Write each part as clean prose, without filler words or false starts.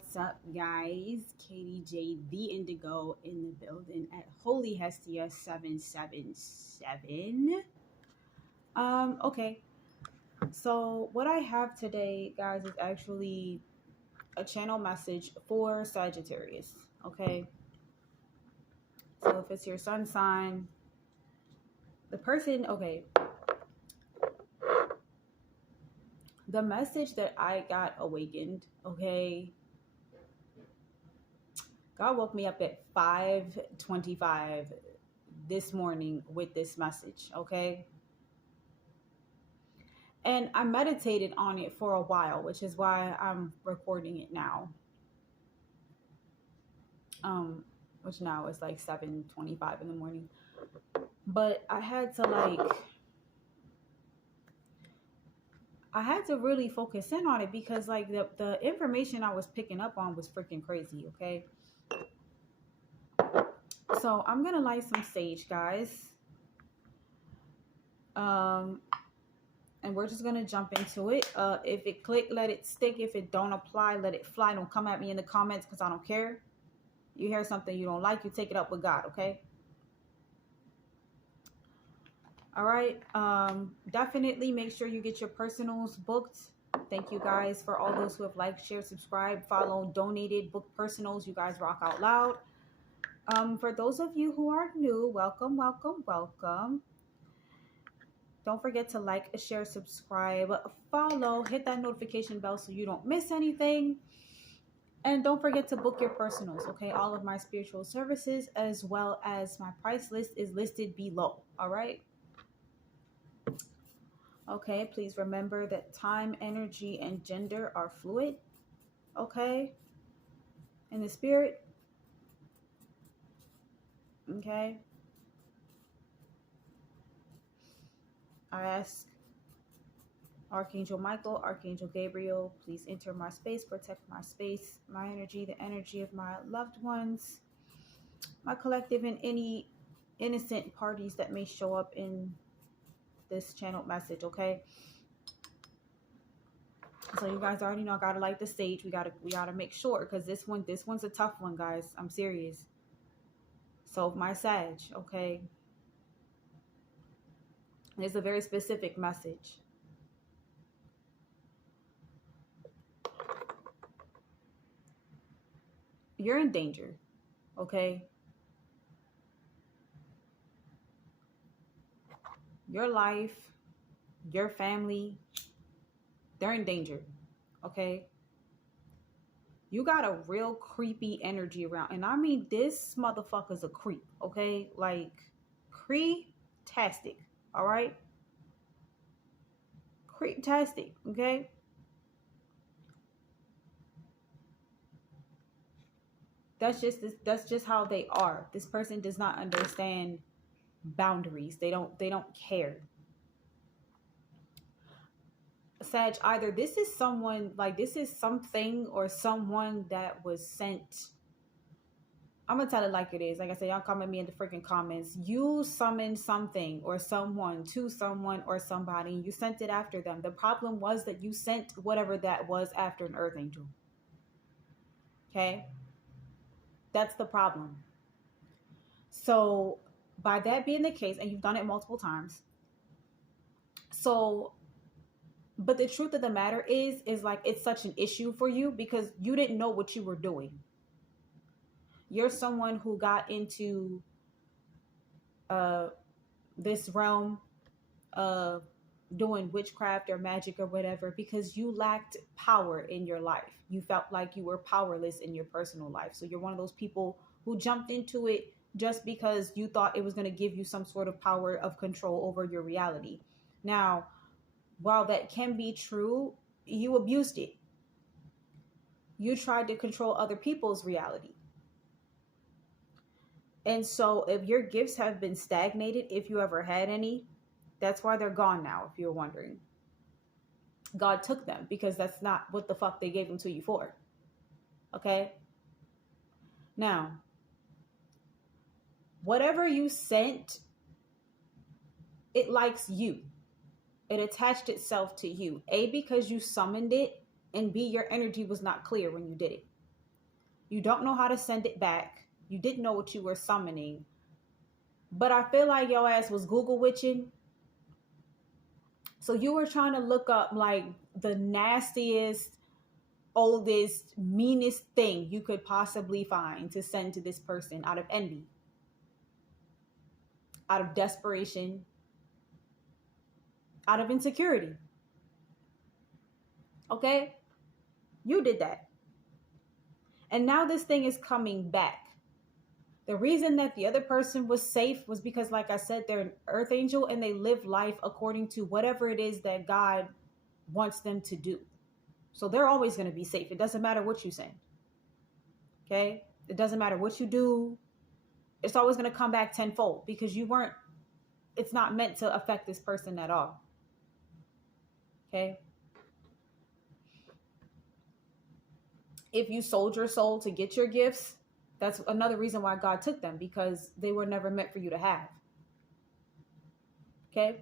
What's up, guys? Katy J The Indigo in the building at Holy Hestia 777. Okay. So what I have today, guys, is actually a channel message for Sagittarius. Okay. So if it's your sun sign, the message that I got awakened, okay. God woke me up at 5:25 this morning with this message, okay? And I meditated on it for a while, which is why I'm recording it now. Which now is like 7:25 in the morning. But I had to really focus in on it because like the information I was picking up on was freaking crazy, okay? So I'm gonna light some sage, guys. And we're just gonna jump into it. If it click, let it stick. If it don't apply, let it fly. Don't come at me in the comments because I don't care. You hear something you don't like, you take it up with God, okay? All right. Definitely make sure you get your personals booked. Thank you guys for all those who have liked, shared, subscribed, followed, donated, booked personals. You guys rock out loud. For those of you who are new, welcome, welcome, welcome. Don't forget to like, share, subscribe, follow, hit that notification bell so you don't miss anything. And don't forget to book your personals, okay? All of my spiritual services as well as my price list is listed below, all right? Okay, please remember that time, energy, and gender are fluid, okay? In the spirit, okay? I ask Archangel Michael, Archangel Gabriel, please enter my space, protect my space, my energy, the energy of my loved ones, my collective, and any innocent parties that may show up in this channeled message, okay? So you guys already know I gotta light the stage. We gotta make sure because this one's a tough one, guys. I'm serious. So my Sag, okay? It's a very specific message. You're in danger, okay? Your life, your family, they're in danger, okay? You got a real creepy energy around. And I mean, this motherfucker's a creep, okay? Like, creep-tastic, all right? Creep-tastic, okay? That's just how they are. This person does not understand boundaries. They don't care. Sag, either this is someone, like this is something or someone that was sent. I'm gonna tell it like it is. Like I said, y'all come at me in the freaking comments. You summoned something or someone to someone or somebody, and you sent it after them. The problem was that you sent whatever that was after an earth angel. Okay? That's the problem. So by that being the case, and you've done it multiple times, so but the truth of the matter is like it's such an issue for you because you didn't know what you were doing. You're someone who got into this realm of doing witchcraft or magic or whatever because you lacked power in your life. You felt like you were powerless in your personal life. So you're one of those people who jumped into it just because you thought it was going to give you some sort of power of control over your reality. Now, while that can be true, you abused it. You tried to control other people's reality. And so if your gifts have been stagnated, if you ever had any, that's why they're gone now, if you're wondering. God took them because that's not what the fuck they gave them to you for. Okay? Now, whatever you sent, it likes you. It attached itself to you. A, because you summoned it, and B, your energy was not clear when you did it. You don't know how to send it back. You didn't know what you were summoning. But I feel like your ass was Google witching. So you were trying to look up like the nastiest, oldest, meanest thing you could possibly find to send to this person out of envy, out of desperation, out of insecurity. Okay? You did that. And now this thing is coming back. The reason that the other person was safe was because, like I said, they're an earth angel and they live life according to whatever it is that God wants them to do. So they're always going to be safe. It doesn't matter what you say. Okay? It doesn't matter what you do. It's always going to come back tenfold because it's not meant to affect this person at all. Okay? If you sold your soul to get your gifts, that's another reason why God took them, because they were never meant for you to have. Okay?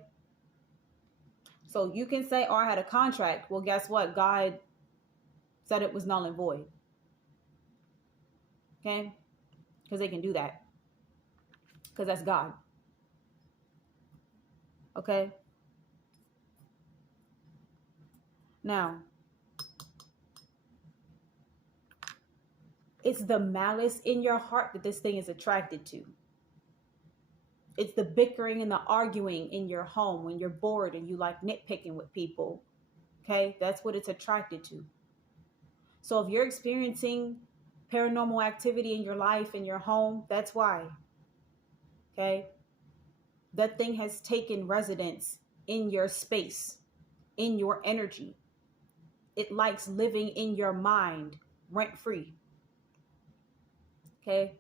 So you can say, oh, I had a contract. Well, guess what? God said it was null and void. Okay? Because they can do that. Because that's God. Okay? Now, it's the malice in your heart that this thing is attracted to. It's the bickering and the arguing in your home when you're bored and you like nitpicking with people. Okay? That's what it's attracted to. So if you're experiencing paranormal activity in your life, in your home, that's why. Okay? That thing has taken residence in your space, in your energy. It likes living in your mind, rent-free. Okay?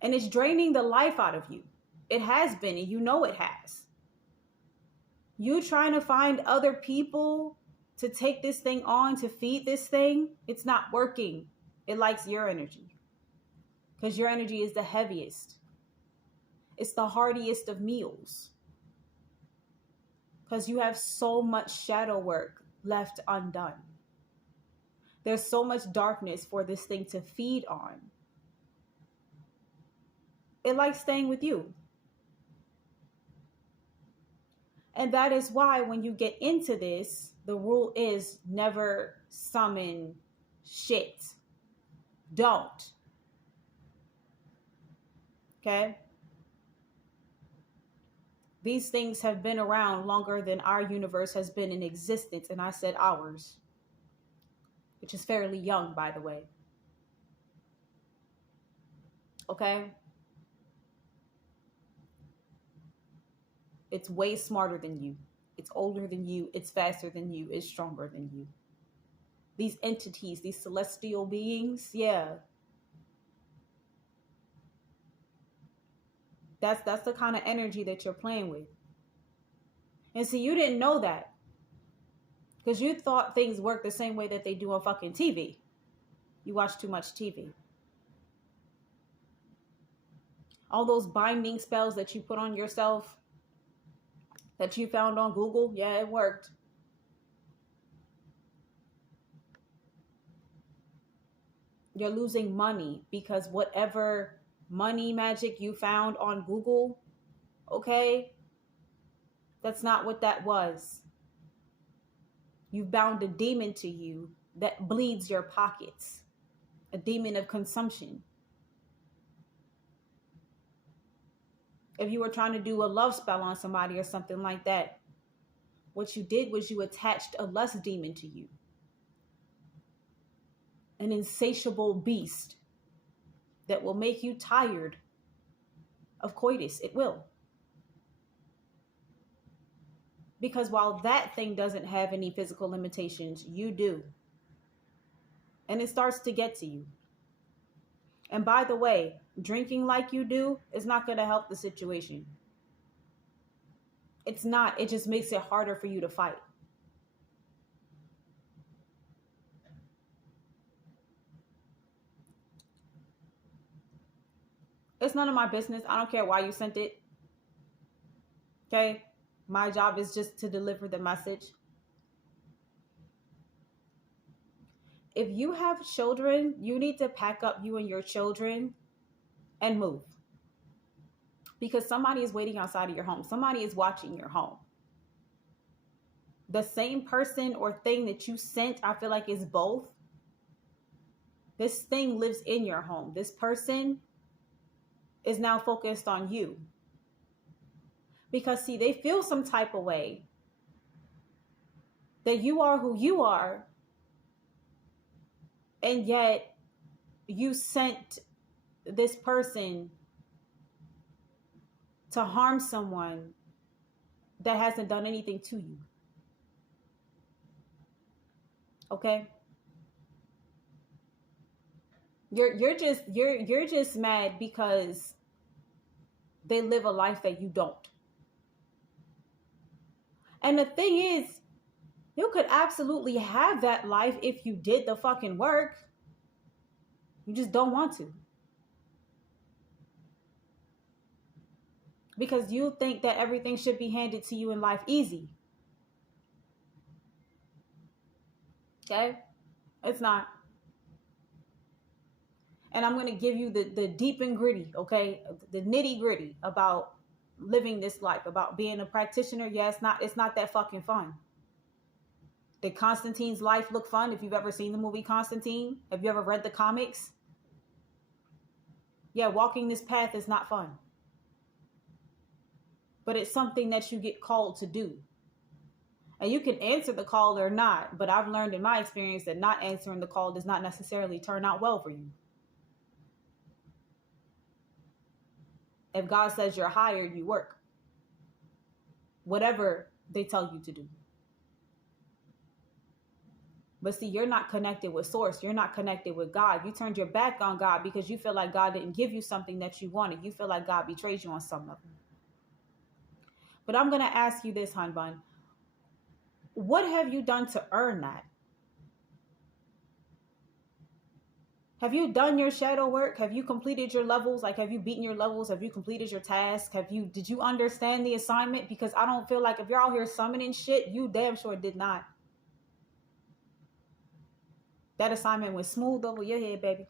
And it's draining the life out of you. It has been, and you know it has. You trying to find other people to take this thing on, to feed this thing, it's not working. It likes your energy. Because your energy is the heaviest. It's the heartiest of meals. Because you have so much shadow work left undone. There's so much darkness for this thing to feed on. It likes staying with you. And that is why when you get into this, the rule is never summon shit. Don't. Okay? These things have been around longer than our universe has been in existence. And I said ours, which is fairly young, by the way. Okay? It's way smarter than you. It's older than you. It's faster than you. It's stronger than you. These entities, these celestial beings, yeah. That's the kind of energy that you're playing with. And see, you didn't know that. Because you thought things work the same way that they do on fucking TV. You watch too much TV. All those binding spells that you put on yourself, that you found on Google, yeah, it worked. You're losing money because whatever money magic you found on Google, okay, that's not what that was. You bound a demon to you that bleeds your pockets, a demon of consumption. If you were trying to do a love spell on somebody or something like that, what you did was you attached a lust demon to you. An insatiable beast that will make you tired of coitus. It will. Because while that thing doesn't have any physical limitations, you do. And it starts to get to you. And by the way, drinking like you do is not going to help the situation. It's not. It just makes it harder for you to fight. It's none of my business. I don't care why you sent it. Okay? My job is just to deliver the message. If you have children, you need to pack up you and your children and move. Because somebody is waiting outside of your home. Somebody is watching your home. The same person or thing that you sent, I feel like is both. This thing lives in your home. This person is now focused on you. Because see, they feel some type of way that you are who you are. And yet you sent this person to harm someone that hasn't done anything to you. Okay? You're just mad because they live a life that you don't. And the thing is, you could absolutely have that life if you did the fucking work. You just don't want to. Because you think that everything should be handed to you in life easy. Okay? It's not. And I'm going to give you the deep and gritty, okay? The nitty gritty about living this life, about being a practitioner. Yeah, it's not that fucking fun. Did Constantine's life look fun? If you've ever seen the movie Constantine, have you ever read the comics? Yeah, walking this path is not fun. But it's something that you get called to do. And you can answer the call or not, but I've learned in my experience that not answering the call does not necessarily turn out well for you. If God says you're hired, you work. Whatever they tell you to do. But see, you're not connected with source. You're not connected with God. You turned your back on God because you feel like God didn't give you something that you wanted. You feel like God betrayed you on some level. But I'm going to ask you this, Hun Bun. What have you done to earn that? Have you done your shadow work? Have you completed your levels? Like, have you beaten your levels? Have you completed your task? Did you understand the assignment? Because I don't feel like if you're out here summoning shit, you damn sure did not. That assignment went smooth over your head, baby.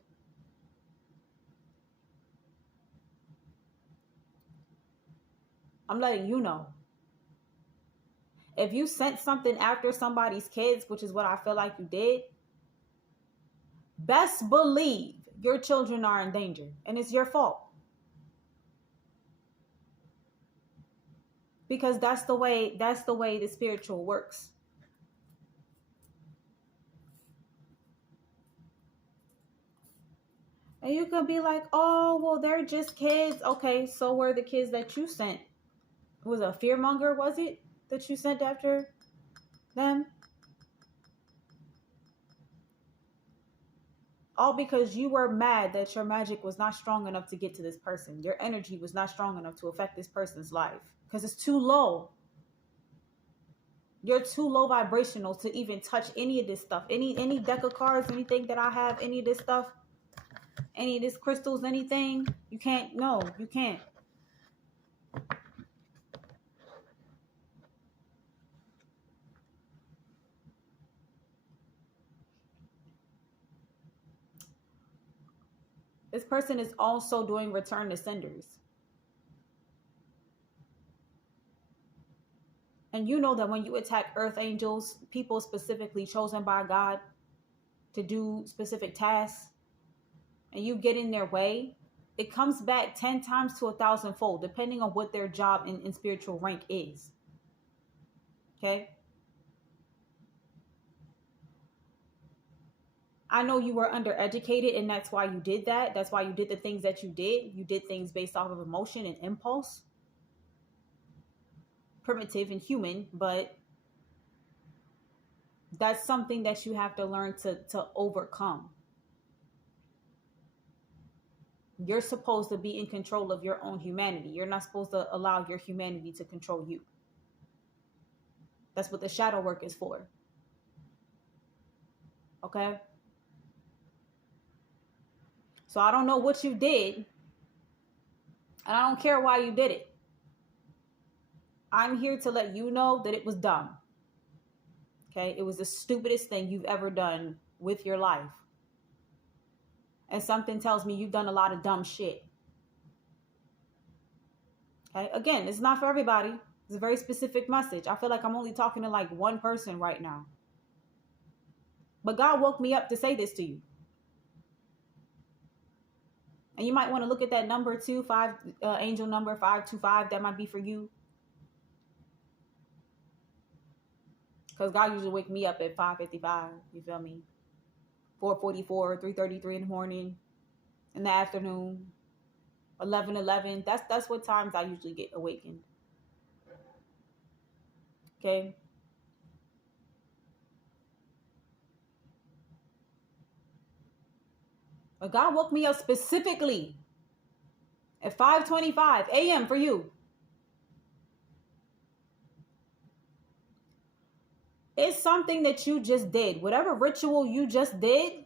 I'm letting you know. If you sent something after somebody's kids, which is what I feel like you did, best believe your children are in danger, and it's your fault. Because that's the way the spiritual works. And you could be like, oh, well, they're just kids. Okay, so were the kids that you sent. Was a fearmonger, was it, that you sent after them? All because you were mad that your magic was not strong enough to get to this person. Your energy was not strong enough to affect this person's life. Because it's too low. You're too low vibrational to even touch any of this stuff. Any deck of cards, anything that I have, any of this stuff, any of this crystals, anything. You can't. No, you can't. This person is also doing return to senders. And you know that when you attack earth angels, people specifically chosen by God to do specific tasks, and you get in their way, it comes back 10 times to 1,000-fold, depending on what their job in spiritual rank is. Okay? I know you were undereducated, and that's why you did that. That's why you did the things that you did. You did things based off of emotion and impulse. Primitive and human, but that's something that you have to learn to overcome. You're supposed to be in control of your own humanity. You're not supposed to allow your humanity to control you. That's what the shadow work is for. Okay? So I don't know what you did, and I don't care why you did it. I'm here to let you know that it was dumb. Okay? It was the stupidest thing you've ever done with your life. And something tells me you've done a lot of dumb shit. Okay, again, it's not for everybody. It's a very specific message. I feel like I'm only talking to like one person right now. But God woke me up to say this to you. And you might want to look at that number too, angel number 525. That might be for you. Because God usually wake me up at 5:55. You feel me? 4:44, 3:33 in the morning, in the afternoon, 11:11. That's what times I usually get awakened. Okay. But God woke me up specifically at 5:25 a.m. for you. It's something that you just did. Whatever ritual you just did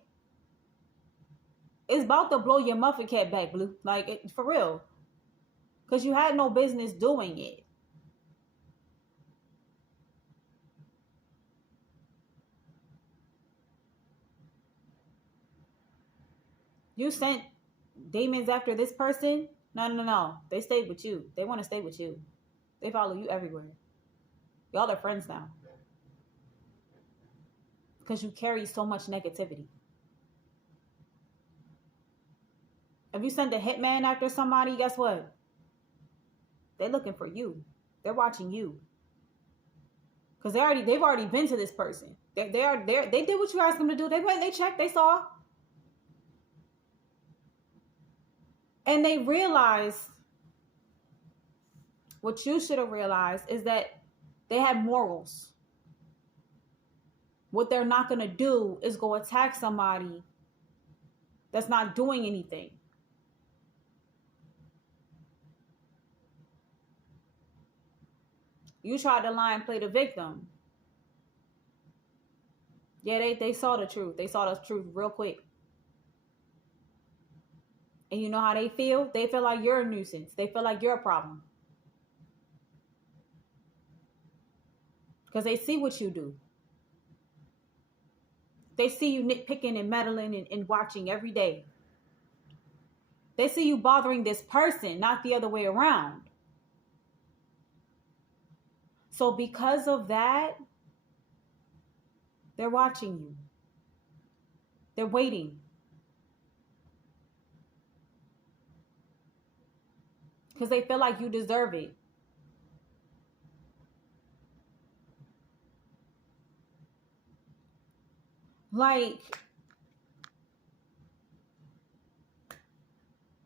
is about to blow your muffin cap back, Blue. Like, for real. Because you had no business doing it. You sent demons after this person? No. They stayed with you. They want to stay with you. They follow you everywhere. Y'all are friends now. Because you carry so much negativity. If you send a hitman after somebody, guess what? They're looking for you. They're watching you. Because they've already been to this person. They did what you asked them to do. They went, they checked, they saw. And they realized, what you should have realized is that they have morals. What they're not going to do is go attack somebody that's not doing anything. You tried to lie and play the victim. Yeah, they saw the truth. They saw the truth real quick. And you know how they feel? They feel like you're a nuisance. They feel like you're a problem. Because they see what you do. They see you nitpicking and meddling and watching every day. They see you bothering this person, not the other way around. So because of that, they're watching you. They're waiting. Because they feel like you deserve it. Like,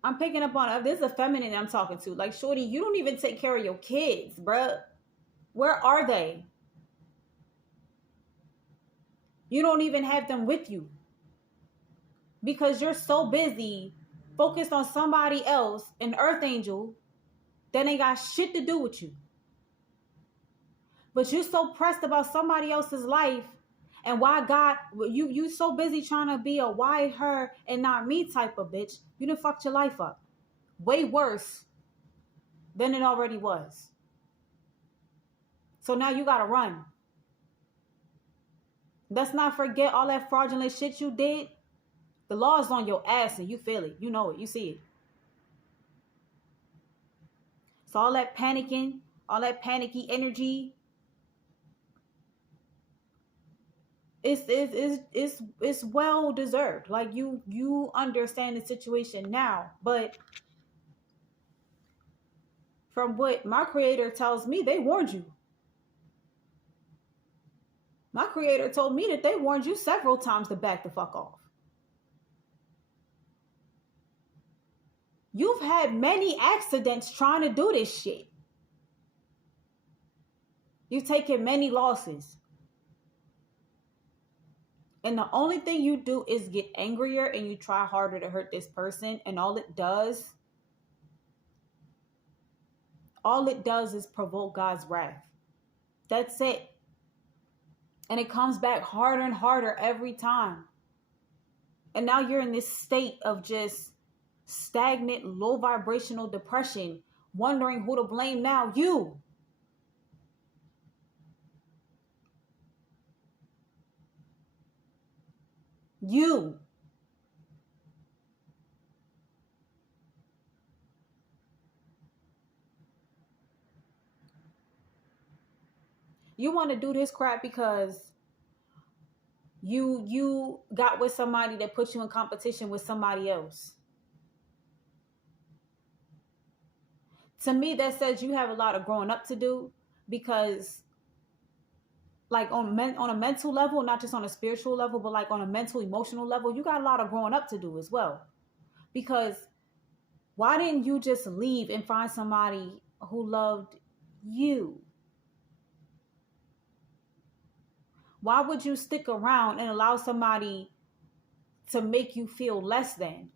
I'm picking up on, this is a feminine I'm talking to. Like, shorty, you don't even take care of your kids, bruh. Where are they? You don't even have them with you. Because you're so busy focused on somebody else, an earth angel, that ain't got shit to do with you. But you're so pressed about somebody else's life. And why God, you so busy trying to be a why her and not me type of bitch, you done fucked your life up. Way worse than it already was. So now you gotta run. Let's not forget all that fraudulent shit you did. The law is on your ass and you feel it. You know it. You see it. So all that panicking, all that panicky energy, it's well deserved. Like you understand the situation now, but from what my creator tells me, they warned you. My creator told me that they warned you several times to back the fuck off. You've had many accidents trying to do this shit. You've taken many losses. And the only thing you do is get angrier and you try harder to hurt this person. And all it does is provoke God's wrath. That's it. And it comes back harder and harder every time. And now you're in this state of just stagnant, low vibrational depression, wondering who to blame now. You. You. You want to do this crap because you got with somebody that puts you in competition with somebody else. To me, that says you have a lot of growing up to do, because like on a mental level, not just on a spiritual level, but like on a mental, emotional level, you got a lot of growing up to do as well. Because why didn't you just leave and find somebody who loved you? Why would you stick around and allow somebody to make you feel less than?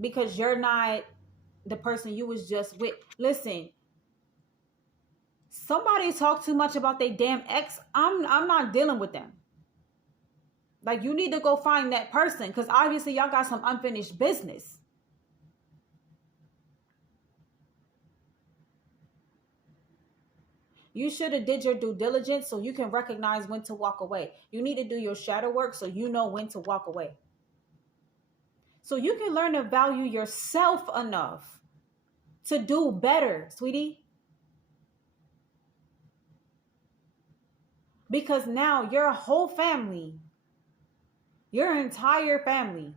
Because you're not the person you was just with. Listen, somebody talk too much about their damn ex, I'm not dealing with them. Like, you need to go find that person, because obviously y'all got some unfinished business. You should have did your due diligence so you can recognize when to walk away. You need to do your shadow work so you know when to walk away. So you can learn to value yourself enough to do better, sweetie. Because now your whole family, your entire family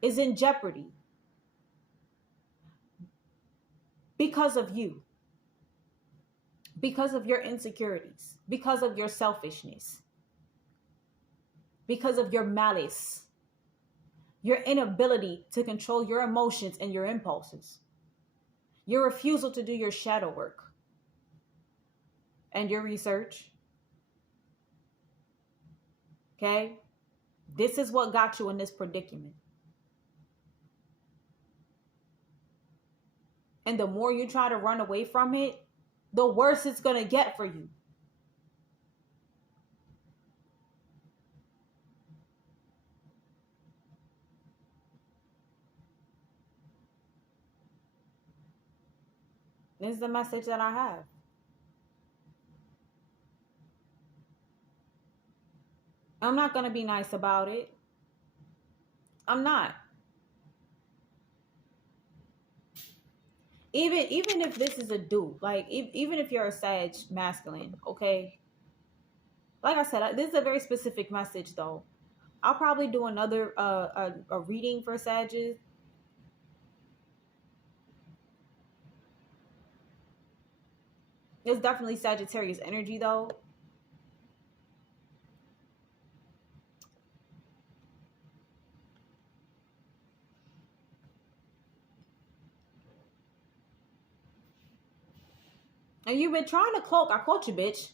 is in jeopardy because of you. Because of your insecurities, because of your selfishness, because of your malice, your inability to control your emotions and your impulses, your refusal to do your shadow work and your research. Okay? This is what got you in this predicament. And the more you try to run away from it, the worse it's going to get for you. This is the message that I have. I'm not going to be nice about it. I'm not. Even if this is a dude, like even if you're a Sag masculine, okay? Like I said, this is a very specific message though. I'll probably do another a reading for Sages. It's definitely Sagittarius energy though. And you've been trying to cloak. I caught you, bitch.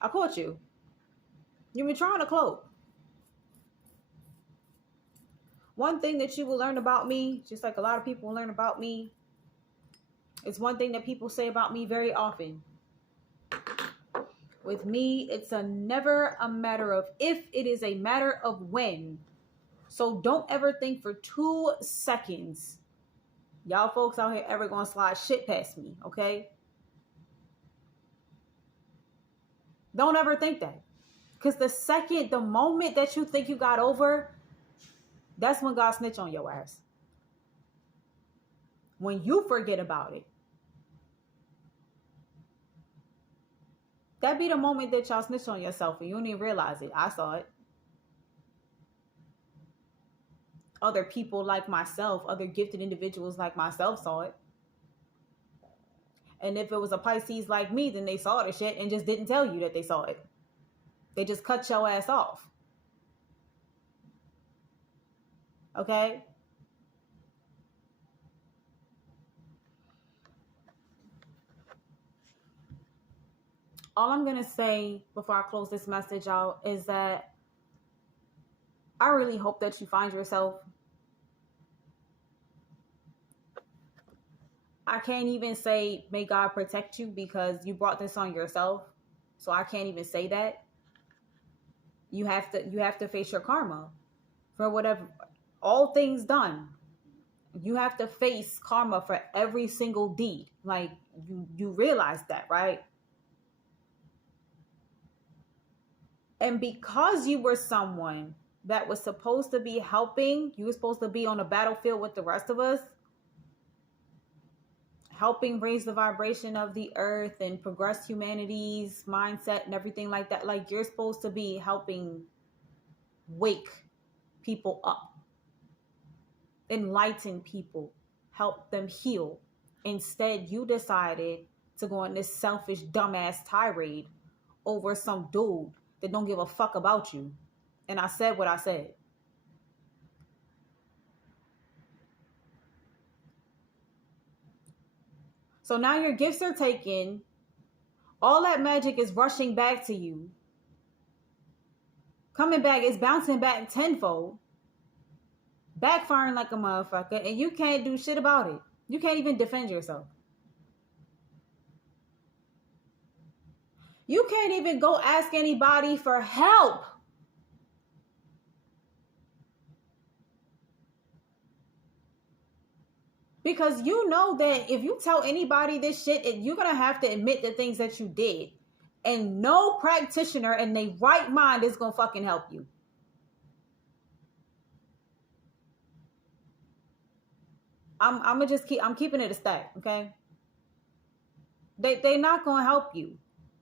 I caught you. You've been trying to cloak. One thing that you will learn about me, just like a lot of people will learn about me, it's one thing that people say about me very often. With me, it's never a matter of if, it is a matter of when. So don't ever think for 2 seconds y'all folks out here ever gonna slide shit past me, okay? Don't ever think that. Because the moment that you think you got over, that's when God snitch on your ass. When you forget about it. That be the moment that y'all snitch on yourself and you don't even realize it. I saw it. Other people like myself, other gifted individuals like myself saw it. And if it was a Pisces like me, then they saw the shit and just didn't tell you that they saw it. They just cut your ass off. Okay? All I'm going to say before I close this message out is that I really hope that you find yourself. I can't even say may God protect you because you brought this on yourself. So I can't even say that. You have to face your karma for whatever, all things done. You have to face karma for every single deed. Like you realize that, right? And because you were someone that was supposed to be helping, you were supposed to be on the battlefield with the rest of us, helping raise the vibration of the earth and progress humanity's mindset and everything like that. Like, you're supposed to be helping wake people up, enlighten people, help them heal. Instead, you decided to go on this selfish, dumbass tirade over some dude that don't give a fuck about you. And I said what I said. So now your gifts are taken. All that magic is rushing back to you. Coming back, it's bouncing back tenfold. Backfiring like a motherfucker. And you can't do shit about it. You can't even defend yourself. You can't even go ask anybody for help. Because you know that if you tell anybody this shit, you're going to have to admit the things that you did. And no practitioner in their right mind is going to fucking help you. I'm keeping it a stack, okay? They not going to help you.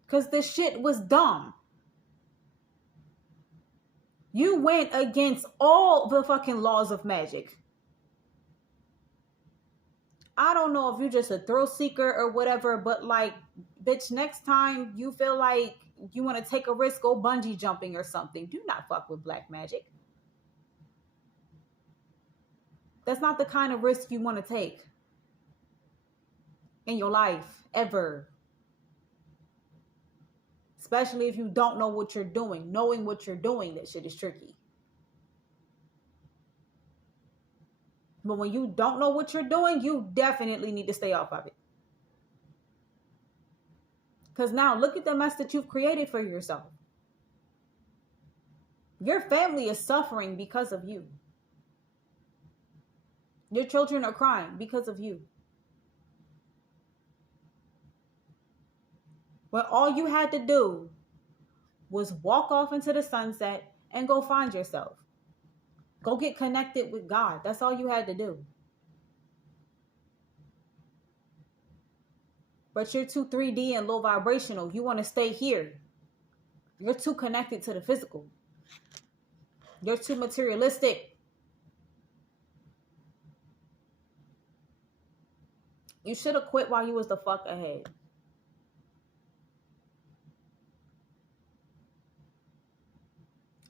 Because this shit was dumb. You went against all the fucking laws of magic. I don't know if you're just a thrill seeker or whatever, but like, bitch, next time you feel like you want to take a risk, go bungee jumping or something. Do not fuck with black magic. That's not the kind of risk you want to take in your life, ever. Especially if you don't know what you're doing. Knowing what you're doing, that shit is tricky. But when you don't know what you're doing, you definitely need to stay off of it. Because now look at the mess that you've created for yourself. Your family is suffering because of you. Your children are crying because of you. When all you had to do was walk off into the sunset and go find yourself. Go get connected with God. That's all you had to do. But you're too 3D and low vibrational. You want to stay here. You're too connected to the physical. You're too materialistic. You should have quit while you was the fuck ahead.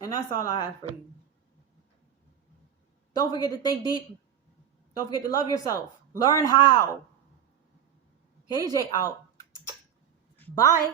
And that's all I have for you. Don't forget to think deep. Don't forget to love yourself. Learn how. Katy J out. Bye.